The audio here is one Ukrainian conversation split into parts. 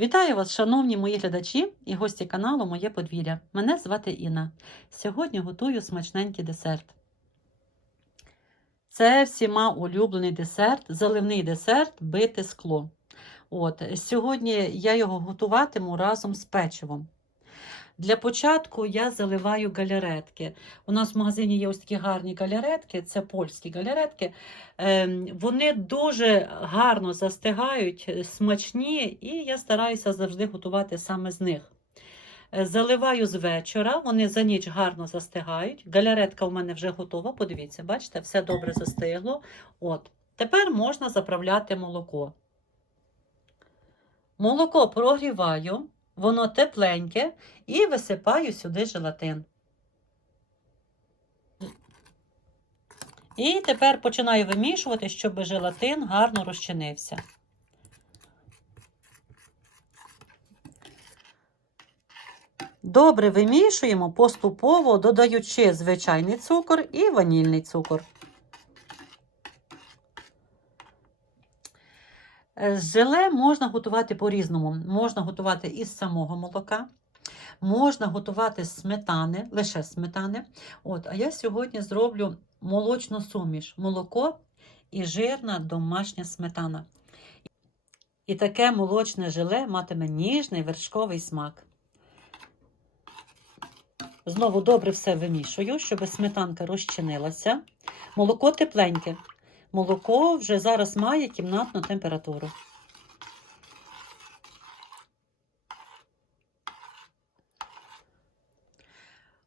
Вітаю вас, шановні мої глядачі і гості каналу Моє подвір'я. Мене звати Інна. Сьогодні готую смачненький десерт. Це всіма улюблений десерт, заливний десерт бите скло. От, сьогодні я його готуватиму разом з печивом. Для початку я заливаю галяретки. У нас в магазині є ось такі гарні галяретки, це польські галяретки. Ем, Вони дуже гарно застигають, е, смачні, і я стараюся завжди готувати саме з них. Е, Заливаю з вечора, вони за ніч гарно застигають. Галяретка у мене вже готова. Подивіться, бачите, все добре застигло. От. Тепер можна заправляти молоко. Молоко прогріваю, воно тепленьке, і висипаю сюди желатин. І тепер починаю вимішувати, щоб желатин гарно розчинився. Добре вимішуємо поступово, додаючи звичайний цукор і ванільний цукор. Желе можна готувати по-різному. Можна готувати із самого молока, можна готувати сметани, лише сметани. От, а я сьогодні зроблю молочну суміш, молоко і жирна домашня сметана. І таке молочне желе матиме ніжний вершковий смак. Знову добре все вимішую, щоб сметанка розчинилася. Молоко тепленьке. Молоко вже зараз має кімнатну температуру.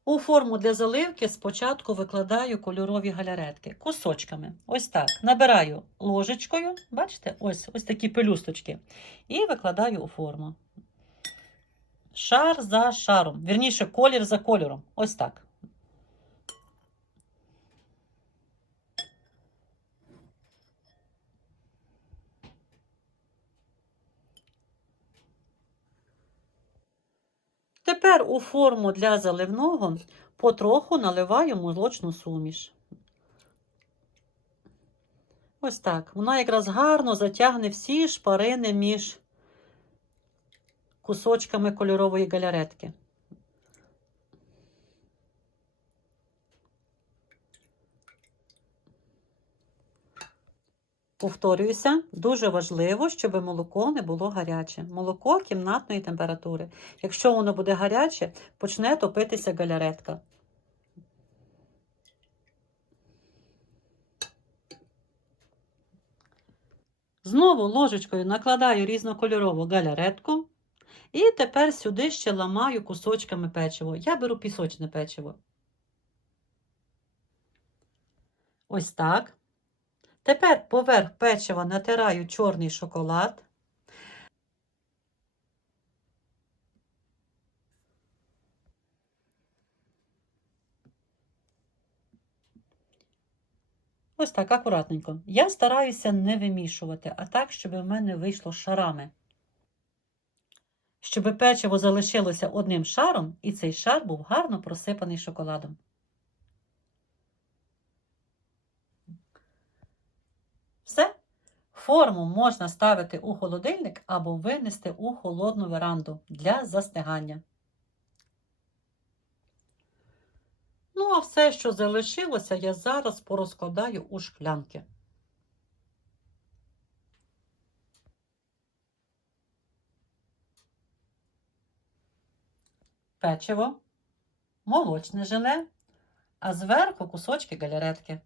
У форму для заливки спочатку викладаю кольорові галяретки кусочками. Ось так. Набираю ложечкою, бачите, ось ось такі пелюсточки. І викладаю у форму. Шар за шаром. Вірніше, колір за кольором. Ось так. Тепер у форму для заливного потроху наливаю молочну суміш. Ось так. Вона якраз гарно затягне всі шпарини між кусочками кольорової галяретки. Повторююся, дуже важливо, щоб молоко не було гаряче. Молоко кімнатної температури. Якщо воно буде гаряче, почне топитися галяретка. Знову ложечкою накладаю різнокольорову галяретку. І тепер сюди ще ламаю кусочками печиво. Я беру пісочне печиво. Ось так. Тепер поверх печива натираю чорний шоколад. Ось так, акуратненько. Я стараюся не вимішувати, а так, щоб в мене вийшло шарами. Щоб печиво залишилося одним шаром, і цей шар був гарно просипаний шоколадом. Все. Форму можна ставити у холодильник або винести у холодну веранду для застигання. Ну, а все, що залишилося, я зараз порозкладаю у шклянки. Печиво, молочне желе, а зверху кусочки галяретки.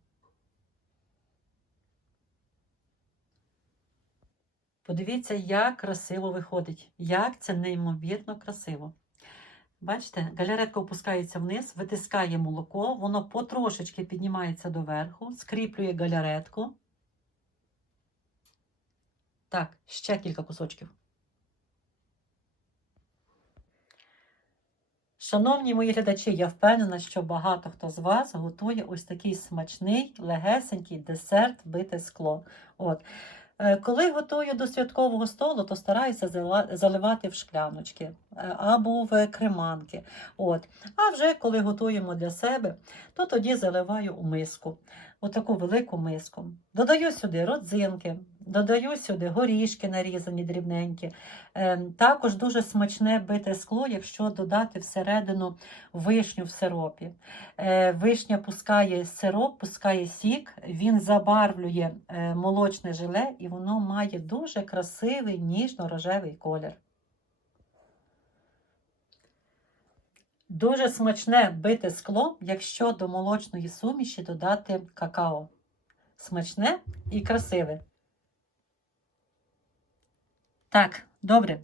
Подивіться, як красиво виходить, як це неймовірно красиво. Бачите, галяретка опускається вниз, витискає молоко, воно потрошечки піднімається доверху, скріплює галяретку. Так, ще кілька кусочків. Шановні мої глядачі, я впевнена, що багато хто з вас готує ось такий смачний, легесенький десерт бите скло. От. Е, Коли готую до святкового столу, то стараюся заливати в шкляночки е, або в креманки. От. А вже коли готуємо для себе, то тоді заливаю у миску, отаку велику миску. Додаю сюди родзинки, Додаю сюди горішки нарізані дрібненькі. Е, Також дуже смачне бите скло, якщо додати всередину вишню в сиропі. Е, Вишня пускає сироп, пускає сік, він забарвлює е, молочне желе і воно має дуже красивий ніжно-рожевий колір. Дуже смачне бите скло, якщо до молочної суміші додати какао. Смачне і красиве. Так, добре.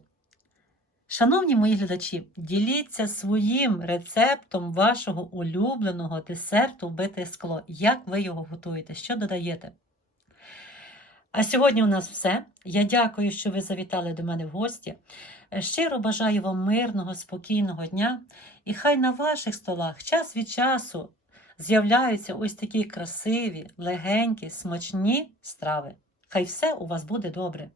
Шановні мої глядачі, діліться своїм рецептом вашого улюбленого десерту бите скло. Як ви його готуєте? Що додаєте? А сьогодні у нас все. Я дякую, що ви завітали до мене в гості. Щиро бажаю вам мирного, спокійного дня. І хай на ваших столах час від часу з'являються ось такі красиві, легенькі, смачні страви. Хай все у вас буде добре.